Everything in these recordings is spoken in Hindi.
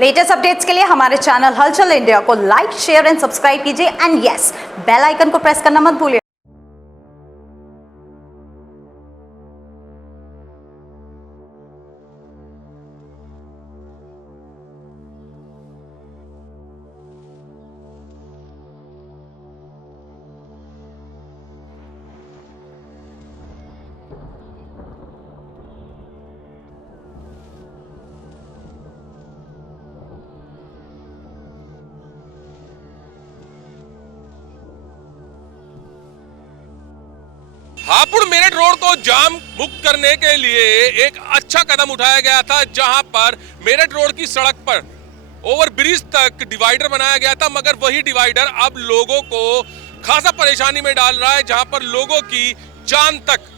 लेटेस्ट अपडेट्स के लिए हमारे चैनल हलचल इंडिया को लाइक, शेयर एंड सब्सक्राइब कीजिए एंड यस, बेल आइकन को प्रेस करना मत भूलिए। हापुड़ मेरठ रोड को जाम मुक्त करने के लिए एक अच्छा कदम उठाया गया था, जहां पर मेरठ रोड की सड़क पर ओवर ब्रिज तक डिवाइडर बनाया गया था, मगर वही डिवाइडर अब लोगों को खासा परेशानी में डाल रहा है, जहां पर लोगों की जान तक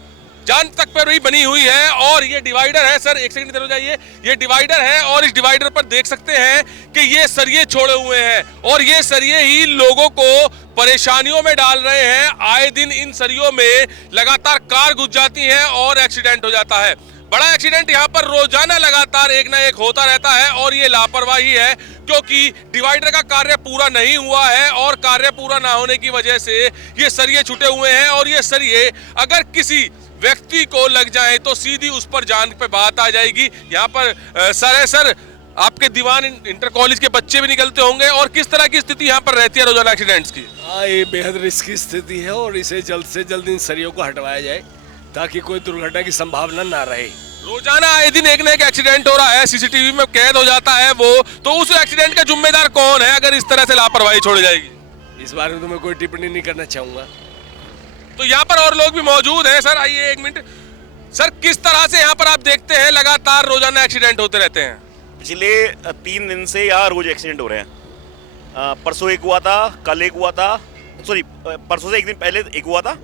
पर भी बनी हुई है। और ये डिवाइडर है, सर एक सेकंड इधर हो जाइए, ये डिवाइडर है और इस डिवाइडर पर देख सकते हैं कि ये सरिये छोड़े हुए हैं और ये सरिये ही लोगों को परेशानियों में डाल रहे हैं। आए दिन इन सरियों में लगातार कार घुस जाती है और एक्सीडेंट हो जाता है। बड़ा एक्सीडेंट यहाँ पर रोजाना लगातार एक ना एक होता रहता है और ये लापरवाही है, क्योंकि डिवाइडर का कार्य पूरा नहीं हुआ है और कार्य पूरा ना होने की वजह से ये सरिये छूटे हुए हैं। और ये सरिये अगर किसी व्यक्ति को लग जाए तो सीधी उस पर जान पे बात आ जाएगी। यहाँ पर सर आपके दीवान इंटर कॉलेज के बच्चे भी निकलते होंगे, और किस तरह की स्थिति यहाँ पर रहती है रोजाना एक्सीडेंट्स की? ये बेहद रिस्की स्थिति है और इसे जल्द से जल्द इन सरियों को हटवाया जाए ताकि कोई दुर्घटना की संभावना ना रहे। रोजाना आए दिन एक न एक एक्सीडेंट हो रहा है, सीसीटीवी में कैद हो जाता है वो, तो उस एक्सीडेंट का जिम्मेदार कौन है अगर इस तरह से लापरवाही छोड़ी जाएगी? इस बारे में तो मैं कोई टिप्पणी नहीं करना चाहूंगा। तो यहाँ पर और लोग भी मौजूद हैं। सर आइए एक मिनट, सर किस तरह से यहाँ पर आप देखते हैं लगातार रोजाना एक्सीडेंट होते रहते हैं? पिछले 3 दिन से यहाँ रोज एक्सीडेंट हो रहे हैं। परसों एक हुआ था, कल एक हुआ था, सॉरी परसों से एक दिन पहले एक हुआ था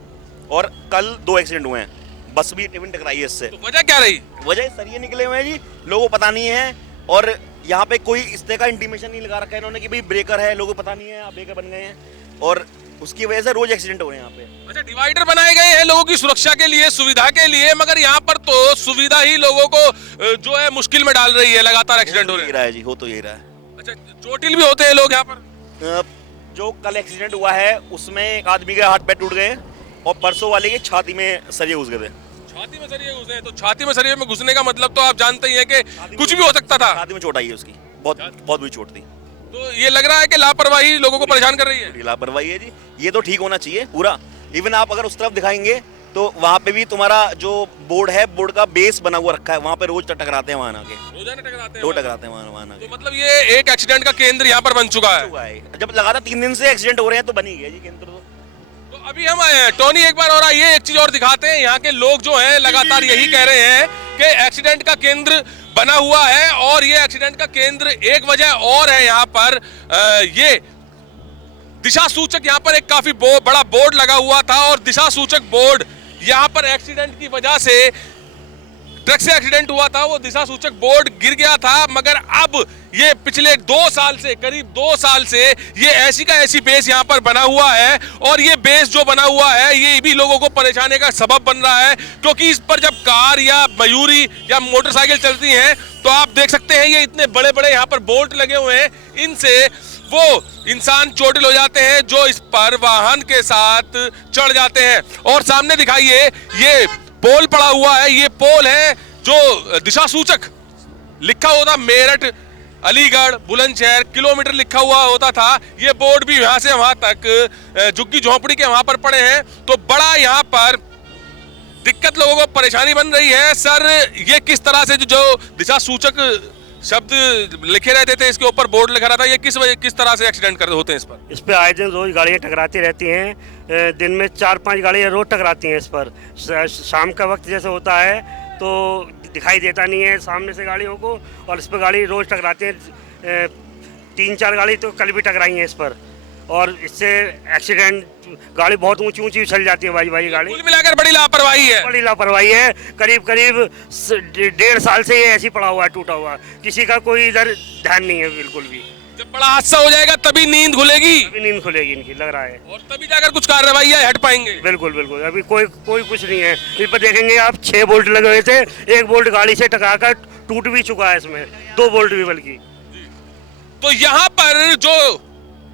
और कल 2 एक्सीडेंट हुए हैं। बस भी टिफिन टकराई है इससे। तो वजह क्या रही? वजह सरिये निकले हुए हैं जी, लोगों को पता नहीं है और यहाँ पे कोई इस तरह का इंटीमेशन नहीं लगा रखा है इन्होंने कि भाई ब्रेकर है, लोगों को पता नहीं है, आप ब्रेकर बन गए हैं और उसकी वजह से रोज एक्सीडेंट हो रहे हैं यहाँ पे। अच्छा, डिवाइडर बनाए गए हैं लोगों की सुरक्षा के लिए, सुविधा के लिए, मगर यहाँ पर तो सुविधा ही लोगों को जो है मुश्किल में डाल रही है। लगातार एक्सीडेंट हो रहा है जी, हो तो यही रहा है। अच्छा, चोटिल भी होते हैं लोग यहाँ पर? जो कल एक्सीडेंट हुआ है उसमें एक आदमी के हाथ पैर टूट गए और परसों वाले की छाती में सरिये घुस गए थे। छाती में सरिये घुसे? तो छाती में सरिये में घुसने का मतलब तो आप जानते ही हैं कि कुछ भी हो सकता था। छाती में चोट आई है उसकी, बहुत बुरी चोट थी। तो ये लग रहा है कि लापरवाही लोगों को परेशान कर रही है। लापरवाही है जी, ये तो ठीक होना चाहिए पूरा। इवन आप अगर उस तरफ दिखाएंगे तो वहाँ पे भी तुम्हारा जो बोर्ड है, बोर्ड का बेस बना हुआ रखा है, वहाँ पे रोज टकराते हैं, वहाँ आके रोजाना टकराते हैं, रोज टकराते हैं वहाँ आके। तो मतलब ये एक एक्सीडेंट का केंद्र यहाँ पर बन चुका है। जब लगातार 3 दिन से एक्सीडेंट हो रहे हैं तो बनी गया जी केंद्र। तो अभी हम आए हैं टोनी, एक बार और आइए, एक चीज और दिखाते हैं। यहाँ के लोग जो हैं लगातार यही कह रहे हैं कि एक्सीडेंट का केंद्र बना हुआ है और ये एक्सीडेंट का केंद्र एक वजह और है। यहाँ पर ये दिशा सूचक, यहाँ पर एक काफी बड़ा बोर्ड लगा हुआ था और दिशा सूचक बोर्ड यहाँ पर एक्सीडेंट की वजह से, ट्रक से एक्सीडेंट हुआ था, वो दिशा सूचक बोर्ड गिर गया था। मगर अब ये पिछले 2 साल से, करीब 2 साल से ये ऐसी का ऐसी बेस यहाँ पर बना हुआ है और ये बेस जो बना हुआ है ये भी लोगों को परेशानी का सबब बन रहा है, क्योंकि इस पर जब कार या मयूरी या मोटरसाइकिल चलती हैं तो आप देख सकते हैं ये इतने बड़े बड़े यहाँ पर बोल्ट लगे हुए हैं, इनसे वो इंसान चोटिल हो जाते हैं जो इस पर वाहन के साथ चढ़ जाते हैं। और सामने दिखाइए ये पोल पड़ा हुआ है, ये पोल है जो दिशा सूचक लिखा होता मेरठ, अलीगढ़, बुलंदशहर किलोमीटर लिखा हुआ होता था, ये बोर्ड भी यहाँ से वहां तक झुग्गी झोंपड़ी के वहां पर पड़े हैं। तो बड़ा यहाँ पर दिक्कत, लोगों को परेशानी बन रही है। सर ये किस तरह से जो दिशा सूचक शब्द लिखे रहते थे, इसके ऊपर बोर्ड लिखा रहता है, ये किस तरह से एक्सीडेंट कर होते हैं इस पर? इस पे आए दिन रोज गाड़ियाँ टकराती रहती हैं, दिन में 4-5 गाड़ियाँ रोज टकराती हैं इस पर। शाम का वक्त जैसे होता है तो दिखाई देता नहीं है सामने से गाड़ियों को, और इस पर गाड़ी रोज टकराती हैं। 3-4 गाड़ी तो कल भी टकराई हैं इस पर, और इससे एक्सीडेंट, गाड़ी बहुत ऊंची ऊंची उछल जाती है भाई गाड़ी। कुल मिलाकर बड़ी लापरवाही है। बड़ी लापरवाही है। करीब 1.5 साल से ये ऐसी पड़ा हुआ है, टूटा हुआ, किसी का कोई इधर ध्यान नहीं है बिल्कुल भी। जब बड़ा हादसा हो जाएगा तभी नींद खुलेगी, इनकी लग रहा है, और तभी जाकर कुछ कार्रवाई हट पाएंगे। बिल्कुल अभी कोई कुछ नहीं है। इस पर देखेंगे आप 6 बोल्ट लगे हुए थे, 1 बोल्ट गाड़ी से टकराकर टूट भी चुका है, इसमें 2 बोल्ट भी बल्कि। तो यहाँ पर जो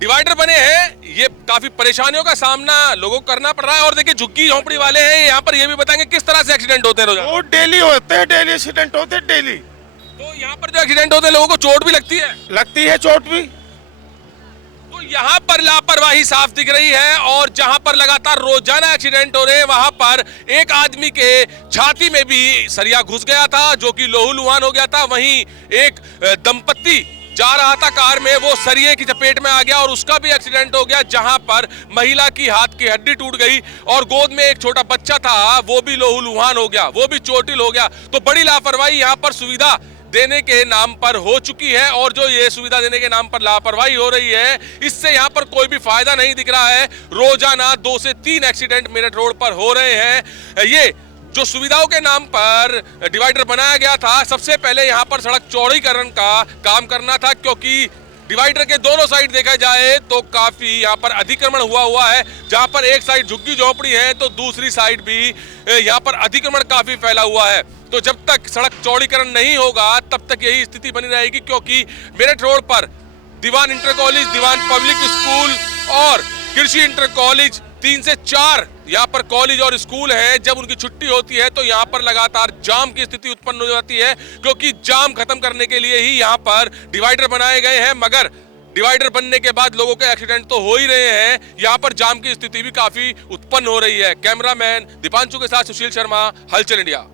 डिवाइडर बने हैं ये काफी परेशानियों का सामना लोगों को करना पड़ रहा है। और देखिए झुग्गी झोंपड़ी वाले हैं यहाँ पर, ये भी बताएंगे किस तरह से एक्सीडेंट होते हैं रोजाना। वो डेली होते हैं, डेली एक्सीडेंट होते हैं डेली। तो यहाँ पर जो एक्सीडेंट होते हैं लोगों को चोट भी लगती है। लगती है चोट भी। तो यहाँ पर लापरवाही साफ दिख रही है और जहां पर लगातार रोजाना एक्सीडेंट हो रहे हैं वहां पर एक आदमी के छाती में भी सरिया घुस गया था जो कि लहूलुहान हो गया था। वहीं एक दंपत्ति जा रहा था कार में, वो सरिये की चपेट में आ गया और उसका भी एक्सीडेंट हो गया, जहां पर महिला की हाथ की हड्डी टूट गई और गोद में एक छोटा बच्चा था वो भी लहूलुहान हो गया, वो भी चोटिल हो गया। तो बड़ी लापरवाही यहाँ पर सुविधा देने के नाम पर हो चुकी है और जो ये सुविधा देने के नाम पर लापरवाही हो रही है इससे यहाँ पर कोई भी फायदा नहीं दिख रहा है। रोजाना 2 से 3 एक्सीडेंट मेरठ रोड पर हो रहे हैं। ये जो सुविधाओं के नाम पर डिवाइडर बनाया गया था, सबसे पहले यहाँ पर सड़क चौड़ीकरण का काम करना था, क्योंकि डिवाइडर के दोनों साइड देखा जाए तो काफी यहाँ पर अतिक्रमण हुआ है। जहाँ पर एक साइड झुग्गी झोपड़ी है तो दूसरी साइड भी यहाँ पर अतिक्रमण काफी फैला हुआ है। तो जब तक सड़क चौड़ीकरण नहीं होगा तब तक यही स्थिति बनी रहेगी, क्योंकि मेरठ रोड पर दीवान इंटर कॉलेज, दीवान पब्लिक स्कूल और कृषि इंटर कॉलेज 3 से 4 यहाँ पर कॉलेज और स्कूल है। जब उनकी छुट्टी होती है तो यहाँ पर लगातार जाम की स्थिति उत्पन्न हो जाती है, क्योंकि जाम खत्म करने के लिए ही यहाँ पर डिवाइडर बनाए गए हैं। मगर डिवाइडर बनने के बाद लोगों के एक्सीडेंट तो हो ही रहे हैं, यहाँ पर जाम की स्थिति भी काफी उत्पन्न हो रही है। कैमरामैन दीपांशु के साथ सुशील शर्मा, हलचल इंडिया।